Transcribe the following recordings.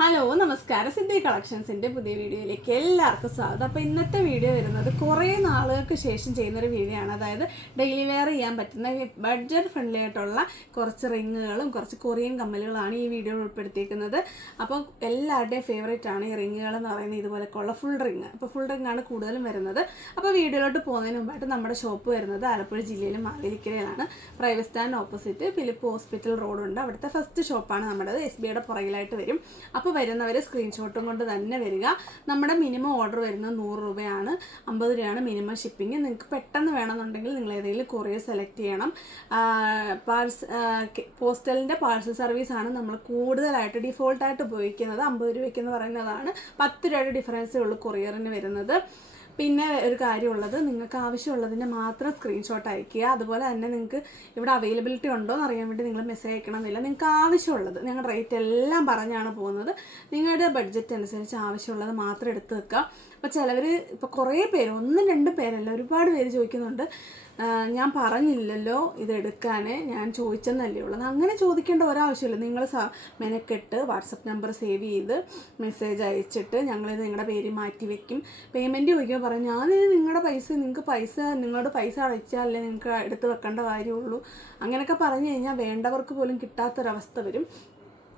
Hello നമസ്കാരം. സിദ്ധി കളക്ഷൻസിന്റെ പുതിയ വീഡിയോയിലേക്ക് എല്ലാവർക്കും സ്വാഗതം. അപ്പോൾ ഇന്നത്തെ വീഡിയോ വരുന്നത് കുറേ നാളുകൾക്ക് ശേഷം ചെയ്യുന്നൊരു വീഡിയോ ആണ്. അതായത് ഡെയിലി വെയർ ചെയ്യാൻ പറ്റുന്ന ബഡ്ജറ്റ് ഫ്രണ്ട്ലി ആയിട്ടുള്ള കുറച്ച് റിങ്ങുകളും കുറച്ച് കൊറിയൻ കമ്മലുകളാണ് ഈ വീഡിയോയിൽ ഉൾപ്പെടുത്തിയിരിക്കുന്നത്. അപ്പോൾ എല്ലാവരുടെയും ഫേവറേറ്റ് ആണ് ഈ റിങ്ങുകൾ എന്ന് പറയുന്നത് ഇതുപോലെയൊക്കെയുള്ള ഫുൾ റിങ് അപ്പോൾ ഫുൾ റിങ് ആണ് കൂടുതലും വരുന്നത്. അപ്പോൾ വീഡിയോയിലോട്ട് പോകുന്നതിന് മുമ്പായിട്ട് നമ്മുടെ ഷോപ്പ് വരുന്നത് ആലപ്പുഴ ജില്ലയിലെ മാവേലിക്കരയിലാണ്. Private stand opposite Philip hospital റോഡുണ്ട് അവിടുത്തെ ഫസ്റ്റ് ഷോപ്പാണ് നമ്മുടെ എസ് ബിയുടെ പുറകിലായിട്ട് വരും. അപ്പോൾ വരുന്നവർ സ്ക്രീൻഷോട്ടും കൊണ്ട് തന്നെ വരിക. നമ്മുടെ മിനിമം ഓർഡർ വരുന്നത് നൂറ് രൂപയാണ്. അമ്പത് രൂപയാണ് മിനിമം ഷിപ്പിംഗ്. നിങ്ങൾക്ക് പെട്ടെന്ന് വേണമെന്നുണ്ടെങ്കിൽ നിങ്ങൾ ഏതെങ്കിലും കൊറിയർ സെലക്ട് ചെയ്യണം. പാഴ്സ് പോസ്റ്റലിന്റെ പാഴ്സൽ ആണ് നമ്മൾ കൂടുതലായിട്ട് ഡിഫോൾട്ടായിട്ട് ഉപയോഗിക്കുന്നത്. അമ്പത് രൂപയ്ക്ക് എന്ന് പറയുന്നതാണ് പത്ത് രൂപയുടെ ഡിഫറൻസേ ഉള്ളൂ കൊറിയറിന് വരുന്നത്. പിന്നെ ഒരു കാര്യമുള്ളത് നിങ്ങൾക്ക് ആവശ്യമുള്ളതിന്റെ മാത്രം സ്ക്രീൻഷോട്ട് അയക്കുക അതുപോലെ തന്നെ നിങ്ങൾക്ക് ഇവിടെ അവൈലബിലിറ്റി ഉണ്ടോ എന്ന് അറിയാൻ വേണ്ടി നിങ്ങൾ മെസ്സേജ് അയക്കണമെന്നില്ല. നിങ്ങൾക്ക് ആവശ്യമുള്ളത് ഞങ്ങളുടെ റേറ്റ് എല്ലാം പറഞ്ഞാണ് പോകുന്നത്. നിങ്ങളുടെ ബഡ്ജറ്റ് അനുസരിച്ച് ആവശ്യമുള്ളത് മാത്രം എടുത്ത് വെക്കുക. അപ്പോൾ ചിലവർ ഇപ്പോൾ കുറേ പേര് ഒന്നും രണ്ടും പേരല്ല ഒരുപാട് പേര് ചോദിക്കുന്നുണ്ട്. "ആ, ഞാൻ പറഞ്ഞില്ലല്ലോ ഇതെടുക്കാൻ ഞാൻ ചോദിച്ചെന്നല്ലേ ഉള്ളത് അങ്ങനെ ചോദിക്കേണ്ട ഒരാവശ്യമില്ല. നിങ്ങൾ മെനക്കെട്ട് വാട്സപ്പ് നമ്പർ സേവ് ചെയ്ത് മെസ്സേജ് അയച്ചിട്ട് ഞങ്ങളിത് നിങ്ങളുടെ പേര് മാറ്റി വെക്കും. പേയ്മെന്റ് ചോദിക്കുമ്പോൾ പറയും ഞാൻ നിങ്ങളുടെ പൈസ നിങ്ങൾക്ക് പൈസ നിങ്ങളുടെ പൈസ അടച്ചാലേ നിങ്ങൾക്ക് എടുത്ത് വെക്കേണ്ട കാര്യമുള്ളൂ അങ്ങനെയൊക്കെ പറഞ്ഞു കഴിഞ്ഞാൽ വേണ്ടവർക്ക് പോലും കിട്ടാത്തൊരവസ്ഥ വരും.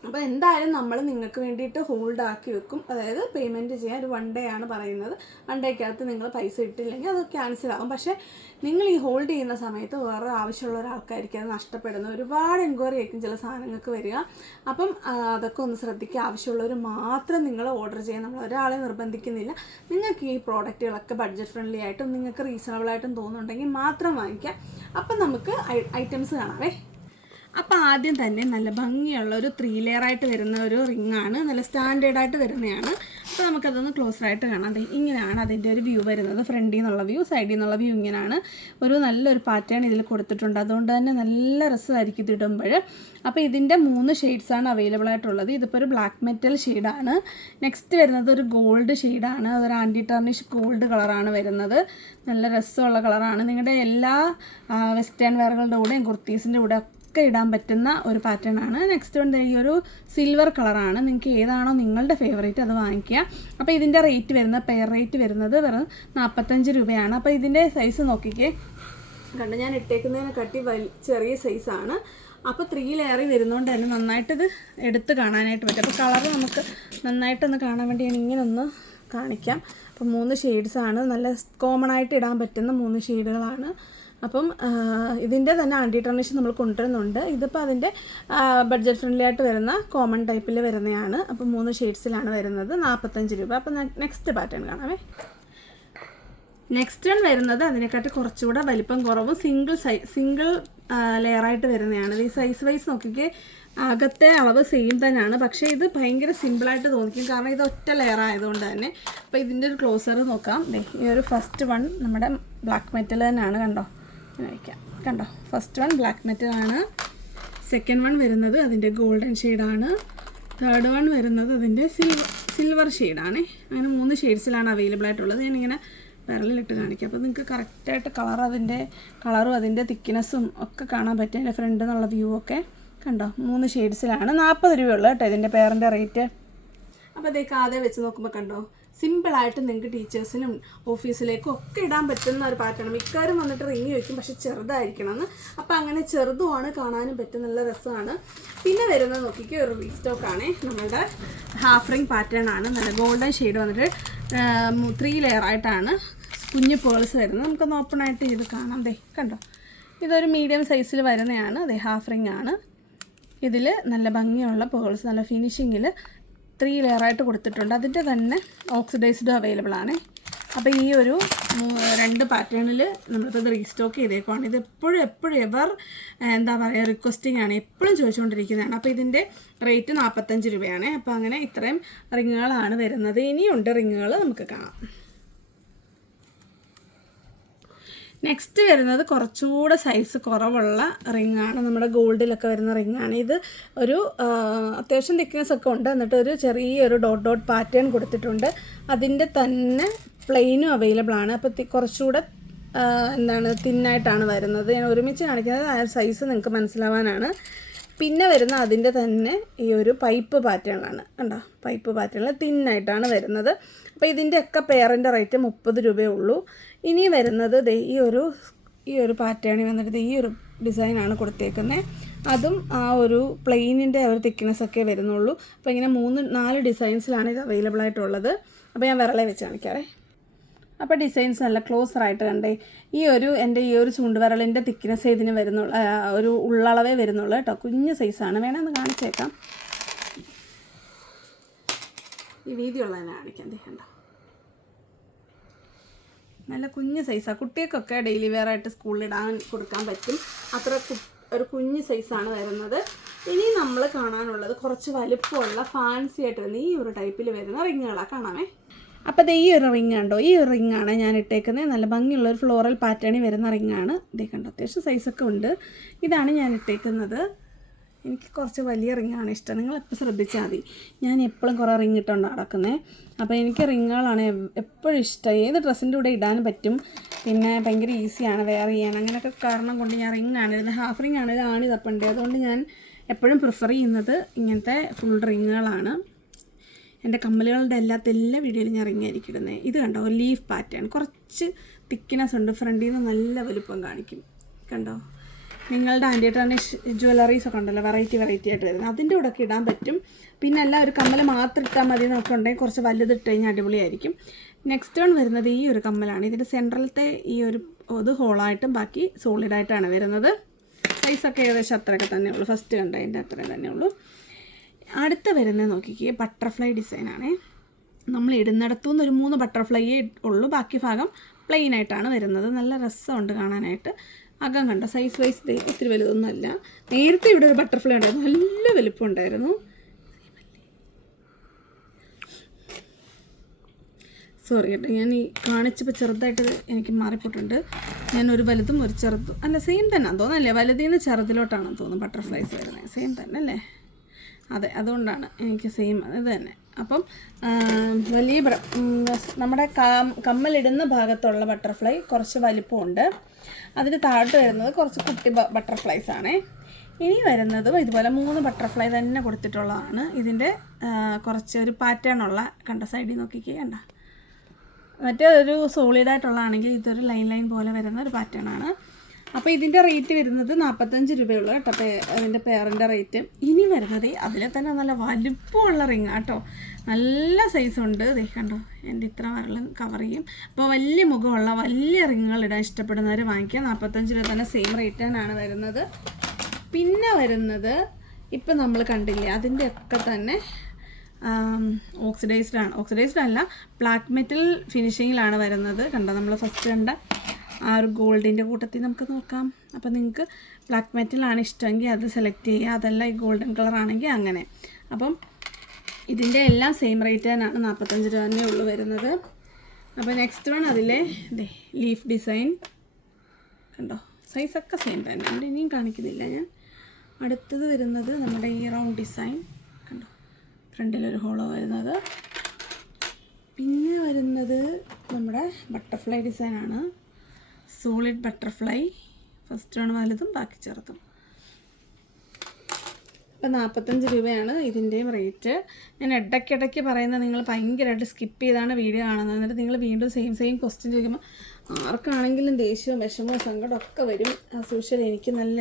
അപ്പോൾ എന്തായാലും നമ്മൾ നിങ്ങൾക്ക് വേണ്ടിയിട്ട് ഹോൾഡ് ആക്കി വെക്കും. അതായത് പേയ്മെന്റ് ചെയ്യാൻ ഒരു വൺ ഡേ ആണ് പറയുന്നത്. വൺ ഡേക്കകത്ത് നിങ്ങൾ പൈസ ഇട്ടില്ലെങ്കിൽ അത് ക്യാൻസൽ ആകും പക്ഷേ നിങ്ങൾ ഈ ഹോൾഡ് ചെയ്യുന്ന സമയത്ത് വേറെ ആവശ്യമുള്ള ഒരാൾക്കായിരിക്കും. അത് നഷ്ടപ്പെടുന്നത് ഒരുപാട് എൻക്വയറി ആയിരിക്കും ചില സാധനങ്ങൾക്ക് വരിക. അപ്പം അതൊക്കെ ഒന്ന് ശ്രദ്ധിക്കുക. ആവശ്യമുള്ളവർ മാത്രം നിങ്ങൾ ഓർഡർ ചെയ്യാൻ നമ്മൾ ഒരാളെ നിർബന്ധിക്കുന്നില്ല. നിങ്ങൾക്ക് ഈ പ്രോഡക്റ്റുകളൊക്കെ ബഡ്ജറ്റ് ഫ്രണ്ട്ലി ആയിട്ടും നിങ്ങൾക്ക് റീസണബിൾ ആയിട്ടും തോന്നുന്നുണ്ടെങ്കിൽ മാത്രം വാങ്ങിക്കാം. അപ്പം നമുക്ക് ഐറ്റംസ് കാണാവേ. അപ്പോൾ ആദ്യം തന്നെ നല്ല ഭംഗിയുള്ള ഒരു ത്രീ ലെയർ ആയിട്ട് വരുന്ന ഒരു റിംഗ് ആണ്. നല്ല സ്റ്റാൻഡേർഡ് ആയിട്ട് വരുന്നതാണ്. അപ്പോൾ നമുക്കതൊന്ന് ക്ലോസർ ആയിട്ട് കാണാം. ഇങ്ങനെയാണ് അതിന്റെ ഒരു വ്യൂ വരുന്നത്. ഫ്രണ്ടിൽ നിന്നുള്ള വ്യൂ സൈഡിൽ നിന്നുള്ള വ്യൂ ഇങ്ങനെയാണ്. ഒരു നല്ലൊരു പാറ്റേൺ ഇതിൽ കൊടുത്തിട്ടുണ്ട്. അതുകൊണ്ട് തന്നെ നല്ല രസമായിരിക്കും ഇത് അപ്പോൾ ഇതിന്റെ മൂന്ന് ഷെയ്ഡ്സാണ് അവൈലബിൾ ആയിട്ടുള്ളത്. ഇതിപ്പോൾ ഒരു ബ്ലാക്ക് മെറ്റൽ ഷെയ്ഡാണ് നെക്സ്റ്റ് വരുന്നത് ഒരു ഗോൾഡ് ഷെയ്ഡാണ് അതൊരു ആന്റി ടർണിഷ് ഗോൾഡ് കളറാണ് വരുന്നത്. നല്ല രസമുള്ള കളറാണ് നിങ്ങളുടെ എല്ലാ വെസ്റ്റേൺ വെയറുകളുടെ കൂടെയും കുർത്തീസിന്റെ കൂടെ ഒക്കെ ഇടാൻ പറ്റുന്ന ഒരു പാറ്റേൺ ആണ്. നെക്സ്റ്റ് വൺ ഈ ഒരു സിൽവർ കളറാണ് നിങ്ങൾക്ക് ഏതാണോ നിങ്ങളുടെ ഫേവറേറ്റ് അത് വാങ്ങിക്കുക. അപ്പോൾ ഇതിന്റെ റേറ്റ് വരുന്നത് പെയർ റേറ്റ് വരുന്നത് വെറും നാൽപ്പത്തഞ്ച് രൂപയാണ്. അപ്പോൾ ഇതിന്റെ സൈസ് നോക്കിക്കേ. കണ്ട് ഞാൻ ഇട്ടേക്കുന്നതിനെ കട്ടി വലി ചെറിയ സൈസാണ് അപ്പോൾ ത്രീ ലെയറി വരുന്നതുകൊണ്ട് തന്നെ നന്നായിട്ട് ഇത് എടുത്ത് കാണാനായിട്ട് പറ്റും. അപ്പോൾ കളർ നമുക്ക് നന്നായിട്ടൊന്ന് കാണാൻ വേണ്ടി ഞാൻ ഇങ്ങനെ ഒന്ന് കാണിക്കാം. അപ്പോൾ മൂന്ന് ഷെയ്ഡ്സാണ് നല്ല കോമൺ ആയിട്ട് ഇടാൻ പറ്റുന്ന മൂന്ന് ഷെയ്ഡുകളാണ് അപ്പം ഇതിന്റെ തന്നെ ആന്റി ടർണിഷ് നമ്മൾ കൊണ്ടുവരുന്നുണ്ട്. ഇതിപ്പോൾ അതിന്റെ ബഡ്ജറ്റ് ഫ്രണ്ട്ലി ആയിട്ട് വരുന്ന കോമൺ ടൈപ്പിൽ വരുന്നതാണ് അപ്പം മൂന്ന് ഷെയ്ഡ്സിലാണ് വരുന്നത്. നാൽപ്പത്തഞ്ച് രൂപ. അപ്പം നെക്സ്റ്റ് പാറ്റേൺ കാണാമേ നെക്സ്റ്റ് വൺ വരുന്നത് അതിനെക്കാട്ടി കുറച്ചുകൂടെ വലിപ്പം കുറവും സിംഗിൾ സൈ സിംഗിൾ ലെയറായിട്ട് വരുന്നതാണ്. ഈ സൈസ് വൈസ് നോക്കിക്കേ അകത്തെ അളവ് സെയിം തന്നെയാണ്. പക്ഷേ ഇത് ഭയങ്കര സിമ്പിളായിട്ട് തോന്നിക്കും. കാരണം ഇത് ഒറ്റ ലെയർ ആയതുകൊണ്ട് തന്നെ. അപ്പോൾ ഇതിന്റെ ഒരു ക്ലോസർ നോക്കാം. ഈ ഒരു ഫസ്റ്റ് വൺ നമ്മുടെ ബ്ലാക്ക് മെറ്റൽ തന്നെയാണ് കണ്ടോ? ഇങ്ങനെ വയ്ക്കാം. കണ്ടോ? ഫസ്റ്റ് വൺ ബ്ലാക്ക് മെറ്റൽ ആണ്. സെക്കൻഡ് വൺ വരുന്നത് അതിന്റെ ഗോൾഡൻ ഷെയ്ഡാണ് തേർഡ് വൺ വരുന്നത് അതിന്റെ സിൽവർ സിൽവർ ഷെയ്ഡാണ് അങ്ങനെ മൂന്ന് ഷെയ്ഡ്സിലാണ് അവൈലബിൾ ആയിട്ടുള്ളത്. ഞാനിങ്ങനെ വിരലിലിട്ട് കാണിക്കാം. അപ്പോൾ നിങ്ങൾക്ക് കറക്റ്റായിട്ട് കളർ അതിന്റെ കളറും അതിന്റെ തിക്നെസ്സും ഒക്കെ കാണാൻ പറ്റും അതിന്റെ ഫ്രണ്ട് എന്നുള്ള വ്യൂ ഒക്കെ. കണ്ടോ? മൂന്ന് ഷെയ്ഡ്സിലാണ് നാൽപ്പത് രൂപയുള്ളൂ കേട്ടോ ഇതിന്റെ പേരന്റെ റേറ്റ് അപ്പോൾ അതേ കാതെ വെച്ച് നോക്കുമ്പോൾ കണ്ടോ? സിമ്പിളായിട്ട് നിങ്ങൾക്ക് ടീച്ചേഴ്സിനും ഓഫീസിലേക്കും ഒക്കെ ഇടാൻ പറ്റുന്ന ഒരു പാറ്റേൺ മിക്കവാറും വന്നിട്ട് റിങ് വയ്ക്കും പക്ഷെ ചെറുതായിരിക്കണം എന്ന്. അപ്പോൾ അങ്ങനെ ചെറുതുമാണ് കാണാനും പറ്റും നല്ല രസമാണ്. പിന്നെ വരുന്നത് നോക്കിക്കോ ഒരു റീസ്റ്റോക്ക് ആണ്. നമ്മളുടെ ഹാഫ് റിങ് പാറ്റേൺ ആണ്. നല്ല ഗോൾഡൻ ഷെയ്ഡ് വന്നിട്ട് ത്രീ ലെയർ ആയിട്ടാണ് കുഞ്ഞു പേൾസ് വരുന്നത്. നമുക്കൊന്ന് ഓപ്പൺ ആയിട്ട് ഇത് കാണാം. ദേ കണ്ടോ? ഇതൊരു മീഡിയം സൈസിൽ വരുന്നതാണ്. അതെ ഹാഫ് റിങ് ആണ്. ഇതിൽ നല്ല ഭംഗിയുള്ള പേൾസ് നല്ല ഫിനിഷിങ്ങിൽ ത്രീ ലെയറായിട്ട് കൊടുത്തിട്ടുണ്ട്. അതിന്റെ തന്നെ ഓക്സിഡൈസ്ഡും അവൈലബിൾ ആണ്. അപ്പോൾ ഈ ഒരു രണ്ട് പാറ്റേണിൽ നമ്മളിപ്പോൾ ഇത് റീസ്റ്റോക്ക് ചെയ്തേക്കുവാണ്. ഇത് എപ്പോഴും എപ്പോഴും എവർ എന്താ പറയുക റിക്വസ്റ്റിംഗ് ആണ്. എപ്പോഴും ചോദിച്ചുകൊണ്ടിരിക്കുന്നതാണ്. അപ്പോൾ ഇതിന്റെ റേറ്റ് നാൽപ്പത്തഞ്ച് രൂപയാണ്. അപ്പോൾ അങ്ങനെ ഇത്രയും റിങ്ങുകളാണ് വരുന്നത്. ഇനിയുണ്ട് റിങ്ങുകൾ നമുക്ക് കാണാം. നെക്സ്റ്റ് വരുന്നത് കുറച്ചുകൂടെ സൈസ് കുറവുള്ള റിങ്ങാണ് നമ്മുടെ ഗോൾഡിലൊക്കെ വരുന്ന റിങ്ങാണ് ഇത് ഒരു അത്യാവശ്യം തിക്നെസ് ഒക്കെ ഉണ്ട്. എന്നിട്ട് ഒരു ചെറിയൊരു ഡോട്ട് ഡോട്ട് പാറ്റേൺ കൊടുത്തിട്ടുണ്ട്. അതിന്റെ തന്നെ പ്ലെയിനും അവൈലബിൾ ആണ്. അപ്പോൾ കുറച്ചുകൂടെ എന്താണ് തിന്നായിട്ടാണ് വരുന്നത്. ഞാൻ ഒരുമിച്ച് കാണിക്കുന്നത് ആ സൈസ് നിങ്ങൾക്ക് മനസ്സിലാവാനാണ്. പിന്നെ വരുന്ന അതിന്റെ തന്നെ ഈ ഒരു പൈപ്പ് പാറ്റേണാണ് കണ്ടോ? പൈപ്പ് പാറ്റേണിൽ തിന്നായിട്ടാണ് വരുന്നത്. അപ്പോൾ ഇതിന്റെയൊക്കെ പെയറിന്റെ റേറ്റ് മുപ്പത് രൂപയേ ഉള്ളൂ. ഇനി വരുന്നത് ദേ ഈ ഒരു ഈ ഒരു പാറ്റേണിൽ വന്നിട്ട് ഈ ഒരു ഡിസൈനാണ് കൊടുത്തേക്കുന്നത് അതും ആ ഒരു പ്ലെയിനിന്റെ ഒരു തിക്നെസ് ഒക്കെ വരുന്നുള്ളൂ. അപ്പോൾ ഇങ്ങനെ മൂന്ന് നാല് ഡിസൈൻസിലാണ് ഇത് അവൈലബിൾ ആയിട്ടുള്ളത്. അപ്പോൾ ഞാൻ വിരളെ വെച്ച് കാണിക്കാറേ അപ്പോൾ ഡിസൈൻസ് നല്ല ക്ലോസർ ആയിട്ട് കണ്ടേ. ഈ ഒരു എന്റെ ഈ ഒരു ചൂണ്ടുവിരലിന്റെ തിക്നെസ് ഇതിന് വരുന്നുള്ളൂ ഒരു ഉള്ളളവേ വരുന്നുള്ളൂ കേട്ടോ. കുഞ്ഞ് സൈസാണ് വേണമെന്ന് കാണിച്ചേക്കാം. ഈ വീതിയുള്ളതിനെ കാണിക്കാം. കണ്ടോ. നല്ല കുഞ്ഞ് സൈസാണ് കുട്ടികൾക്കൊക്കെ ഡെയിലി വെയർ ആയിട്ട് സ്കൂളിൽ ഇടാൻ കൊടുക്കാൻ പറ്റും. അത്ര ഒരു കുഞ്ഞ് സൈസാണ് വരുന്നത്. ഇനി നമ്മൾ കാണാനുള്ളത് കുറച്ച് വലിപ്പമുള്ള ഫാൻസി ആയിട്ട് വരുന്ന ഈ ഒരു ടൈപ്പിൽ വരുന്ന റിങ്ങുകളാണ് കാണാമേ. അപ്പോൾ ഇത് ഈ ഒരു റിങ് കണ്ടോ? ഈ ഒരു റിങ്ങാണ് ഞാൻ ഇട്ടേക്കുന്നത് നല്ല ഭംഗിയുള്ള ഒരു ഫ്ലോറൽ പാറ്റേണിൽ വരുന്ന റിങ്ങാണ്. ഇതേ കണ്ടോ അത്യാവശ്യം സൈസൊക്കെ ഉണ്ട്. ഇതാണ് ഞാൻ ഇട്ടേക്കുന്നത്. എനിക്ക് കുറച്ച് വലിയ റിങ്ങാണ് ഇഷ്ടം. നിങ്ങൾ എപ്പോൾ ശ്രദ്ധിച്ചാൽ മതി. ഞാൻ എപ്പോഴും കുറേ റിങ് ഇട്ടുകൊണ്ട് നടക്കുന്നത് അപ്പോൾ എനിക്ക് റിങ്ങുകളാണ് എപ്പോഴും ഇഷ്ടം. ഏത് ഡ്രസ്സിന്റെ കൂടെ ഇടാൻ പറ്റും? പിന്നെ ഭയങ്കര ഈസിയാണ് വെയർ ചെയ്യാൻ. അങ്ങനെയൊക്കെ കാരണം കൊണ്ട് ഞാൻ റിങ് ആണിരുന്നത് ഹാഫ് റിങ് ആണിത് ആണി അതുകൊണ്ട് ഞാൻ എപ്പോഴും പ്രിഫർ ചെയ്യുന്നത് ഇങ്ങനത്തെ ഫുൾ റിങ്ങുകളാണ്. എന്റെ കമ്മലുകളുടെ എല്ലാത്ത എല്ലാ വീഡിയോയിലും ഞാൻ റിങ് ആയിരിക്കും ഇടുന്നത് ഇത് കണ്ടോ? ലീഫ് പാറ്റേൺ കുറച്ച് തിക്നെസ് ഉണ്ട്. ഫ്രണ്ടിൽ നിന്ന് നല്ല വലുപ്പം കാണിക്കും. കണ്ടോ? നിങ്ങളുടെ ആന്റി ടർണിഷ് ജ്വല്ലറീസ് ഒക്കെ ഉണ്ടല്ലോ വെറൈറ്റി വെറൈറ്റി ആയിട്ട് വരുന്നത്. അതിന്റെ കൂടെ ഒക്കെ ഇടാൻ പറ്റും. പിന്നെ അല്ല ഒരു കമ്മൽ മാത്രം ഇട്ടാൽ മതി എന്നൊക്കെ ഉണ്ടെങ്കിൽ കുറച്ച് വലുത് ഇട്ട് കഴിഞ്ഞാൽ അടിപൊളിയായിരിക്കും. നെക്സ്റ്റ് വൺ വരുന്നത് ഈ ഒരു കമ്മലാണ്. ഇതിന്റെ സെൻട്രലത്തെ ഈ ഒരു ഇത് ഹോളായിട്ടും ബാക്കി സോളിഡായിട്ടാണ് വരുന്നത്. സൈസൊക്കെ ഏകദേശം അത്രയൊക്കെ തന്നെ ഉള്ളൂ. ഫസ്റ്റ് കണ്ടതിന്റെ അത്രയും തന്നെ ഉള്ളൂ. അടുത്ത വരുന്നത് നോക്കിക്കേ ബട്ടർഫ്ലൈ ഡിസൈനാണേ നമ്മൾ ഇടുന്നിടത്തുനിന്ന് ഒരു മൂന്ന് ബട്ടർഫ്ലൈയേ ഉള്ളൂ. ബാക്കി ഭാഗം പ്ലെയിൻ ആയിട്ടാണ് വരുന്നത്. നല്ല രസമുണ്ട് കാണാനായിട്ട്. അകം കണ്ട സൈസ് വൈസ് ഒത്തിരി വലുതൊന്നുമല്ല. നേരത്തെ ഇവിടെ ഒരു ബട്ടർഫ്ലൈ ഉണ്ടായിരുന്നു. നല്ല വലുപ്പം ഉണ്ടായിരുന്നു സോറി കേട്ടോ. ഞാൻ ഈ കാണിച്ചപ്പോൾ ചെറുതായിട്ട് എനിക്ക് മാറിപ്പോട്ടുണ്ട് ഞാൻ ഒരു വലുതും ഒരു ചെറുതും. അല്ല സെയിം തന്നെ. തോന്നുന്നല്ലേ വലുതിൽ നിന്ന് ചെറുതിലോട്ടാണെന്ന് തോന്നുന്നു ബട്ടർഫ്ലൈസ് വരുന്നത്. സെയിം തന്നെ അല്ലേ? അതെ അതുകൊണ്ടാണ് എനിക്ക് സെയിം ഇത് തന്നെ. അപ്പം വലിയ നമ്മുടെ കമ്മലിടുന്ന ഭാഗത്തുള്ള ബട്ടർഫ്ലൈ കുറച്ച് വലിപ്പമുണ്ട്. അതിന് താഴോട്ട് വരുന്നത് കുറച്ച് കുട്ടി ബട്ടർഫ്ലൈസ് ആണേ. ഇനി വരുന്നതും ഇതുപോലെ മൂന്ന് ബട്ടർഫ്ലൈ തന്നെ കൊടുത്തിട്ടുള്ളതാണ്. ഇതിന്റെ കുറച്ച് ഒരു പാറ്റേൺ ഉള്ള കണ്ട സൈഡിൽ നോക്കിക്കേ കണ്ട. മറ്റേ ഒരു സോളിഡായിട്ടുള്ളതാണെങ്കിൽ ഇതൊരു ലൈൻ ലൈൻ പോലെ വരുന്ന ഒരു പാറ്റേൺ ആണ്. അപ്പോൾ ഇതിന്റെ റേറ്റ് വരുന്നത് നാൽപ്പത്തഞ്ച് രൂപയുള്ളൂ കേട്ടോ. പേ അതിന്റെ പേറിന്റെ റേറ്റ്. ഇനി വരുന്നത് അതിലെ തന്നെ നല്ല വലുപ്പമുള്ള റിങ് കേട്ടോ. നല്ല സൈസ് ഉണ്ട്. ദേ കണ്ടോ എന്റെ ഇത്ര വരളം കവർ ചെയ്യും. അപ്പോൾ വലിയ മുഖമുള്ള വലിയ റിങ്ങുകൾ ഇടാൻ ഇഷ്ടപ്പെടുന്നവർ വാങ്ങിക്കുക നാൽപ്പത്തഞ്ച് രൂപ തന്നെ സെയിം റേറ്റ് തന്നെയാണ് വരുന്നത്. പിന്നെ വരുന്നത് ഇപ്പം നമ്മൾ കണ്ടില്ലേ അതിന്റെ ഒക്കെ തന്നെ ഓക്സിഡൈസ്ഡ് ആണ്. ഓക്സിഡൈസ്ഡ് അല്ല ബ്ലാക്ക് മെറ്റൽ ഫിനിഷിങ്ങിലാണ് വരുന്നത്. കണ്ടോ നമ്മൾ ഫസ്റ്റ് കണ്ട ആ ഒരു ഗോൾഡിന്റെ കൂട്ടത്തിൽ നമുക്ക് നോക്കാം. അപ്പോൾ നിങ്ങൾക്ക് ബ്ലാക്ക് മെറ്റലാണ് ഇഷ്ടമെങ്കിൽ അത് സെലക്ട് ചെയ്യുക. അതല്ല ഈ ഗോൾഡൻ കളർ ആണെങ്കിൽ അങ്ങനെ. അപ്പം ഇതിന്റെ എല്ലാം സെയിം റേറ്റ് തന്നെയാണ്. നാൽപ്പത്തഞ്ച് രൂപ തന്നെ ഉള്ളു വരുന്നത്. അപ്പോൾ നെക്സ്റ്റ് വൺ അതിലെ ദേ ലീഫ് ഡിസൈൻ കണ്ടോ? സൈസൊക്കെ സെയിം തന്നെ. അവിടെ ഇനിയും കാണിക്കുന്നില്ല ഞാൻ. അടുത്തത് വരുന്നത് നമ്മുടെ ഈ റൗണ്ട് ഡിസൈൻ കണ്ടോ? ഫ്രണ്ടിലൊരു ഹോളോ വരുന്നത്. പിന്നെ വരുന്നത് നമ്മുടെ ബട്ടർഫ്ലൈ ഡിസൈനാണ് സോളിഡ് ബട്ടർഫ്ലൈ ഫസ്റ്റ് ആണ് വലുതും ബാക്കി ചെറുതും. ഇപ്പം നാൽപ്പത്തഞ്ച് രൂപയാണ് ഇതിന്റെയും റേറ്റ്. ഞാൻ ഇടയ്ക്കിടയ്ക്ക് പറയുന്നത് നിങ്ങൾ ഭയങ്കരമായിട്ട് സ്കിപ്പ് ചെയ്താണ് വീഡിയോ കാണുന്നത്. എന്നിട്ട് നിങ്ങൾ വീണ്ടും സെയിം സെയിം ക്വസ്റ്റ്യൻ ചോദിക്കുമ്പോൾ ആർക്കാണെങ്കിലും ദേഷ്യവും വിഷമവും സങ്കടമൊക്കെ വരും ആ യൂഷ്വൽ എനിക്ക് നല്ല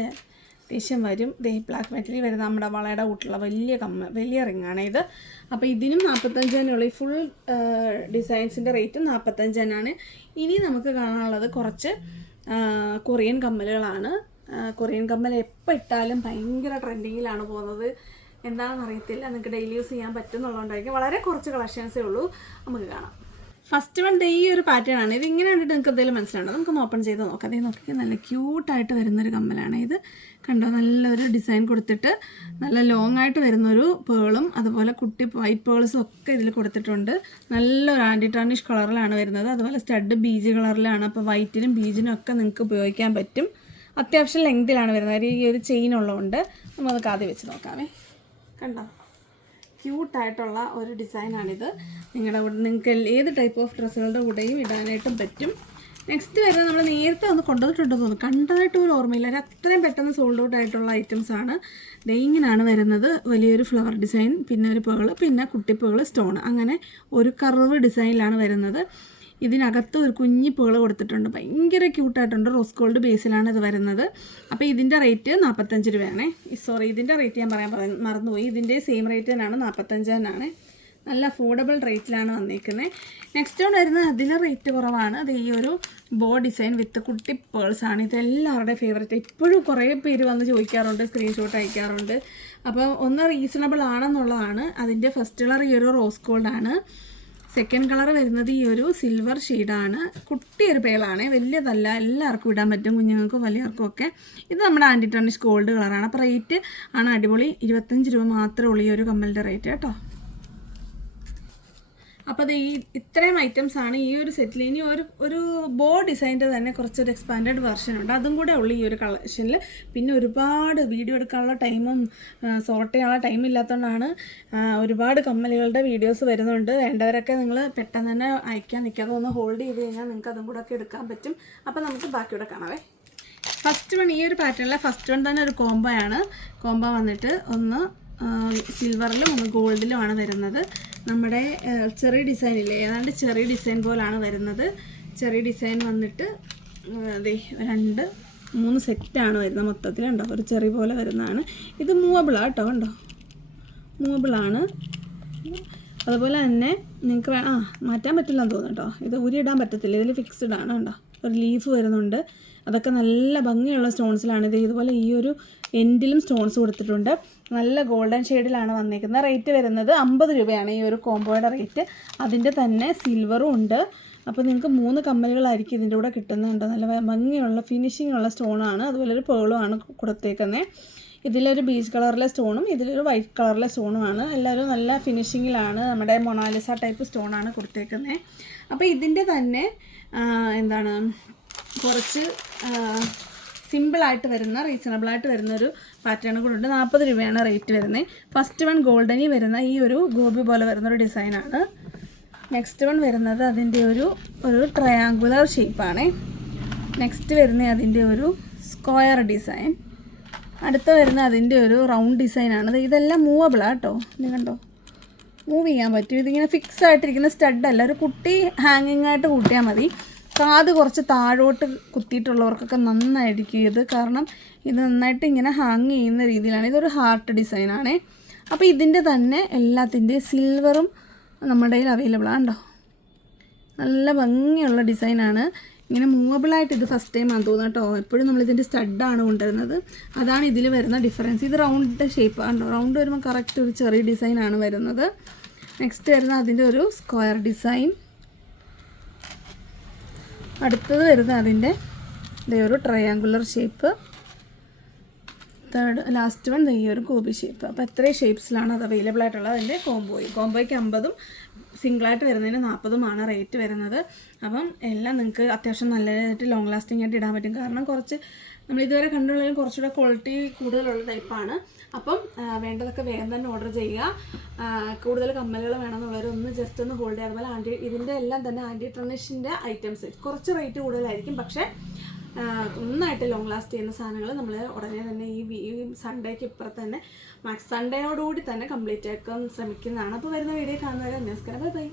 ദേഷ്യം വരും. ദേ ബ്ലാക്ക് മെറ്റലിൽ വരുന്ന നമ്മുടെ വളയുടെ കൂട്ടുള്ള വലിയ കമ്മ വലിയ റിങ്ങാണ് ഇത്. അപ്പോൾ ഇതിനും നാൽപ്പത്തഞ്ച് തന്നെയുള്ളൂ ഫുൾ ഡിസൈൻസിന്റെ റേറ്റും നാൽപ്പത്തഞ്ച് തന്നെയാണ്. ഇനി നമുക്ക് കാണാനുള്ളത് കുറച്ച് കൊറിയൻ കമ്മലുകളാണ്. കൊറിയൻ കമ്മൽ എപ്പോൾ ഇട്ടാലും ഭയങ്കര ട്രെൻഡിങ്ങിലാണ് പോകുന്നത്. എന്താണെന്ന് അറിയത്തില്ല നിങ്ങൾക്ക് ഡെയിലി യൂസ് ചെയ്യാൻ പറ്റുന്നുള്ളതുകൊണ്ടായിരിക്കും. വളരെ കുറച്ച് കളക്ഷൻസേ ഉള്ളൂ. നമുക്ക് കാണാം. ഫസ്റ്റ് വൺ ഈ ഒരു പാറ്റേൺ ആണ്. ഇത് ഇങ്ങനെ കണ്ടിട്ട് നിങ്ങൾക്ക് എന്തെങ്കിലും മനസ്സിലാണോ നമുക്ക് ഓപ്പൺ ചെയ്ത് നോക്കാം. അതേ നോക്കി നല്ല ക്യൂട്ടായിട്ട് വരുന്നൊരു കമ്മലാണ് ഇത്. കണ്ടോ? നല്ലൊരു ഡിസൈൻ കൊടുത്തിട്ട് നല്ല ലോങ് ആയിട്ട് വരുന്നൊരു പേളും അതുപോലെ കുട്ടി വൈറ്റ് പേൾസും ഒക്കെ ഇതിൽ കൊടുത്തിട്ടുണ്ട്. നല്ലൊരു ആന്റി ടാണിഷ് കളറിലാണ് വരുന്നത്. അതുപോലെ സ്റ്റഡ് ബീജ് കളറിലാണ് അപ്പോൾ വൈറ്റിനും ബീജിനും ഒക്കെ നിങ്ങൾക്ക് ഉപയോഗിക്കാൻ പറ്റും. അത്യാവശ്യം ലെങ്തിലാണ് വരുന്നത്. ഈ ഒരു ചെയിൻ ഉള്ളതുകൊണ്ട് നമുക്ക് ആദ്യം വെച്ച് നോക്കാമേ കണ്ടോ? ക്യൂട്ടായിട്ടുള്ള ഒരു ഡിസൈനാണിത് നിങ്ങളുടെ നിങ്ങൾക്ക് ഏത് ടൈപ്പ് ഓഫ് ഡ്രസ്സുകളുടെ കൂടെയും ഇടാനായിട്ടും പറ്റും. നെക്സ്റ്റ് വരുന്നത് നമ്മൾ നേരത്തെ ഒന്ന് കൊണ്ടുവന്നിട്ടുണ്ടെന്ന് തോന്നുന്നു. കണ്ടതായിട്ട് പോലും ഓർമ്മയില്ല. അത് അത്രയും പെട്ടെന്ന് സോൾഡ് ഔട്ട് ആയിട്ടുള്ള ഐറ്റംസ് ആണ്. ദേ ഇങ്ങനെയാണ് വരുന്നത്. വലിയൊരു ഫ്ലവർ ഡിസൈൻ പിന്നെ ഒരു പേൾ പിന്നെ കുട്ടിപ്പേൾ സ്റ്റോൺ അങ്ങനെ ഒരു കർവ് ഡിസൈനിലാണ് വരുന്നത്. ഇതിനകത്ത് ഒരു കുഞ്ഞി പേൾ കൊടുത്തിട്ടുണ്ട്. ഭയങ്കര ക്യൂട്ടായിട്ടുണ്ട്. റോസ് ഗോൾഡ് ബേസിലാണ് ഇത് വരുന്നത്. അപ്പോൾ ഇതിന്റെ റേറ്റ് നാൽപ്പത്തഞ്ച് രൂപയാണ്. സോറി ഇതിന്റെ റേറ്റ് ഞാൻ പറയാൻ പറ- മറന്നുപോയി. ഇതിന്റെ സെയിം റേറ്റ് തന്നെയാണ് നാൽപ്പത്തഞ്ച് തന്നെയാണ്. നല്ല അഫോർഡബിൾ റേറ്റിലാണ് വന്നിരിക്കുന്നത് നെക്സ്റ്റ് വൺ വരുന്നത്. അതിന് റേറ്റ് കുറവാണ്. അത് ഈ ഒരു ബോ ഡിസൈൻ വിത്ത് കുട്ടി പേൾസാണ് ഇതെല്ലാവരുടെ ഫേവറേറ്റ്. ഇപ്പോഴും കുറേ പേര് വന്ന് ചോദിക്കാറുണ്ട് സ്ക്രീൻഷോട്ട് അയക്കാറുണ്ട്. അപ്പോൾ ഒന്ന് റീസണബിൾ ആണെന്നുള്ളതാണ്. അതിന്റെ ഫസ്റ്റ് കളർ ഈ ഒരു റോസ് ഗോൾഡാണ് സെക്കൻഡ് കളർ വരുന്നത് ഈ ഒരു സിൽവർ ഷെയ്ഡാണ് കുട്ടിയൊരു പേളാണ്. വലിയതല്ല. എല്ലാവർക്കും ഇടാൻ പറ്റും കുഞ്ഞുങ്ങൾക്കും വലിയവർക്കും ഒക്കെ. ഇത് നമ്മുടെ ആന്റി ടർണിഷ് ഗോൾഡ് കളറാണ് അപ്പോൾ റേറ്റ് ആണ് അടിപൊളി. ഇരുപത്തഞ്ച് രൂപ മാത്രമേ ഉള്ളൂ ഈ ഒരു കമ്മലിന്റെ റേറ്റ് കേട്ടോ. അപ്പോൾ അത് ഈ ഇത്രയും ഐറ്റംസ് ആണ് ഈ ഒരു സെറ്റിൽ ഇനി ഒരു ഒരു ബോ ഡിസൈന്റെ തന്നെ കുറച്ചൊരു എക്സ്പാൻഡഡ് വെർഷൻ ഉണ്ട്. അതും കൂടെ ഉള്ളു ഈ ഒരു കളക്ഷനിൽ പിന്നെ ഒരുപാട് വീഡിയോ എടുക്കാനുള്ള ടൈമും സോർട്ട് ചെയ്യാനുള്ള ടൈം ഇല്ലാത്തതുകൊണ്ടാണ് ഒരുപാട് കമ്മലുകളുടെ വീഡിയോസ് വരുന്നുണ്ട്. വേണ്ടവരൊക്കെ നിങ്ങൾ പെട്ടെന്ന് തന്നെ അയക്കാൻ നിൽക്കാതെ ഒന്ന് ഹോൾഡ് ചെയ്ത് കഴിഞ്ഞാൽ നിങ്ങൾക്ക് അതും കൂടെ ഒക്കെ എടുക്കാൻ പറ്റും. അപ്പോൾ നമുക്ക് ബാക്കിയൂടെ കാണാവേ. ഫസ്റ്റ് വൺ ഈ ഒരു പാറ്റേണിലെ ഫസ്റ്റ് വൺ തന്നെ ഒരു കോംബോ ആണ്. കോംബോ വന്നിട്ട് ഒന്ന് സിൽവറിലും ഒന്ന് ഗോൾഡിലുമാണ് വരുന്നത്. നമ്മുടെ ചെറിയ ഡിസൈനില്ലേ ഏതാണ്ട് ചെറിയ ഡിസൈൻ പോലാണ് വരുന്നത്. ചെറിയ ഡിസൈൻ വന്നിട്ട് അതെ രണ്ട് മൂന്ന് സെറ്റാണ് വരുന്നത് മൊത്തത്തിൽ ഉണ്ടോ ഒരു ചെറിയ പോലെ വരുന്നതാണ്. ഇത് മൂവബിളാണ് കേട്ടോ ഉണ്ടോ മൂവബിളാണ് അതുപോലെ തന്നെ നിങ്ങൾക്ക് വേണം ആ മാറ്റാൻ പറ്റില്ലെന്ന് തോന്നുന്നു കേട്ടോ. ഇത് ഊരിയിടാൻ പറ്റത്തില്ല. ഇതിൽ ഫിക്സ്ഡ് ആണ് കേട്ടോ ഒരു ലീഫ് വരുന്നുണ്ട്. അതൊക്കെ നല്ല ഭംഗിയുള്ള സ്റ്റോൺസിലാണ് ഇത്. ഇതുപോലെ ഈ ഒരു എൻഡിലും സ്റ്റോൺസ് കൊടുത്തിട്ടുണ്ട്. നല്ല ഗോൾഡൻ ഷെയ്ഡിലാണ് വന്നിരിക്കുന്നത് റേറ്റ് വരുന്നത് അമ്പത് രൂപയാണ് ഈ ഒരു കോംബോയുടെ റേറ്റ്. അതിന്റെ തന്നെ സിൽവറും ഉണ്ട്. അപ്പോൾ നിങ്ങൾക്ക് മൂന്ന് കമ്മലുകളായിരിക്കും ഇതിന്റെ കൂടെ കിട്ടുന്നുണ്ട് നല്ല ഭംഗിയുള്ള ഫിനിഷിംഗ് ഉള്ള സ്റ്റോണാണ്. അതുപോലെ ഒരു പേളുമാണ് കൊടുത്തേക്കുന്നത്. ഇതിലൊരു ബീച്ച് കളറിലെ സ്റ്റോണും ഇതിലൊരു വൈറ്റ് കളറിലെ സ്റ്റോണുമാണ്. എല്ലാവരും നല്ല ഫിനിഷിങ്ങിലാണ് നമ്മുടെ മൊണാലിസ ടൈപ്പ് സ്റ്റോണാണ് കൊടുത്തേക്കുന്നത്. അപ്പോൾ ഇതിന്റെ തന്നെ എന്താണ് കുറച്ച് സിമ്പിളായിട്ട് വരുന്ന റീസണബിളായിട്ട് വരുന്ന ഒരു പാറ്റേൺ കൂടെ ഉണ്ട്. നാൽപ്പത് രൂപയാണ് റേറ്റ് വരുന്നത് ഫസ്റ്റ് വൺ ഗോൾഡനി വരുന്ന ഈ ഒരു ഗോപി പോലെ വരുന്ന ഒരു ഡിസൈനാണ് നെക്സ്റ്റ് വൺ വരുന്നത് അതിന്റെ ഒരു ഒരു ട്രയാങ്കുലർ ഷേപ്പാണ് നെക്സ്റ്റ് വരുന്നത് അതിന്റെ ഒരു സ്ക്വയർ ഡിസൈൻ അടുത്ത വരുന്ന അതിന്റെ ഒരു റൗണ്ട് ഡിസൈനാണ് ഇതെല്ലാം മൂവബിളാണ് കേട്ടോ ഇത് കണ്ടോ? മൂവ് ചെയ്യാൻ പറ്റും. ഇതിങ്ങനെ ഫിക്സ് ആയിട്ടിരിക്കുന്ന സ്റ്റഡ് അല്ല. ഒരു കുട്ടി ഹാങ്ങിങ് ആയിട്ട് കൂട്ടിയാൽ മതി. കാത് കുറച്ച് താഴോട്ട് കുത്തിയിട്ടുള്ളവർക്കൊക്കെ നന്നായിരിക്കും ഇത്. കാരണം ഇത് നന്നായിട്ട് ഇങ്ങനെ ഹാങ് ചെയ്യുന്ന രീതിയിലാണ്. ഇതൊരു ഹാർട്ട് ഡിസൈനാണേ അപ്പോൾ ഇതിന്റെ തന്നെ എല്ലാത്തിന്റെയും സിൽവറും നമ്മുടെ കയ്യിൽ അവൈലബിൾ ആണോ നല്ല ഭംഗിയുള്ള ഡിസൈനാണ് ഇങ്ങനെ മൂവബിളായിട്ട് ഇത് ഫസ്റ്റ് ടൈം ആണ് തോന്നുന്നു കേട്ടോ എപ്പോഴും നമ്മളിതിന്റെ സ്റ്റഡാണ് കൊണ്ടുവരുന്നത്. അതാണ് ഇതിൽ വരുന്ന ഡിഫറൻസ് ഇത് റൗണ്ട് ഷേപ്പ് ആണോ റൗണ്ട് വരുമ്പോൾ കറക്റ്റ് ഒരു ചെറിയ ഡിസൈനാണ് വരുന്നത്. നെക്സ്റ്റ് വരുന്ന അതിന്റെ ഒരു സ്ക്വയർ ഡിസൈൻ അടുത്തത് വരുന്ന അതിന്റെ ഒരു triangular shape third last one ഈ ഒരു കോബി ഷേപ്പ് അപ്പോൾ എത്രയും ഷേപ്സിലാണ് അത് അവൈലബിൾ ആയിട്ടുള്ളത്. അതിന്റെ കോംബോയി കോംബോയ്ക്ക് അമ്പതും സിംഗിളായിട്ട് വരുന്നതിന് നാൽപ്പതുമാണ് റേറ്റ് വരുന്നത്. അപ്പം എല്ലാം നിങ്ങൾക്ക് അത്യാവശ്യം നല്ലതായിട്ട് ലോങ് ലാസ്റ്റിംഗ് ആയിട്ട് ഇടാൻ പറ്റും. കാരണം കുറച്ച് നമ്മൾ ഇതുവരെ കണ്ടുള്ളതിൽ കുറച്ചുകൂടെ ക്വാളിറ്റി കൂടുതലുള്ള ടൈപ്പാണ് അപ്പം വേണ്ടതൊക്കെ വേഗം തന്നെ ഓർഡർ ചെയ്യുക. കൂടുതൽ കമ്മലുകൾ വേണമെന്നുള്ളവർ ഒന്ന് ജസ്റ്റ് ഒന്ന് ഹോൾഡ് ചെയ്യുക. അതുപോലെ ആന്റി ഇതിന്റെ എല്ലാം തന്നെ ആന്റി ട്രണിഷിന്റെ ഐറ്റംസ് കുറച്ച് റേറ്റ് കൂടുതലായിരിക്കും. പക്ഷേ നന്നായിട്ട് ലോങ് ലാസ്റ്റ് ചെയ്യുന്ന സാധനങ്ങൾ നമ്മൾ ഉടനെ തന്നെ ഈ സൺഡേക്ക് ഇപ്പുറത്ത് തന്നെ മാക്സ് സൺഡേയോടുകൂടി തന്നെ കംപ്ലീറ്റ് ആക്കാൻ ശ്രമിക്കുന്നതാണ്. അപ്പോൾ വരുന്ന വീഡിയോ കാണുന്നവരെ നമസ്കാരം ബൈ ബൈ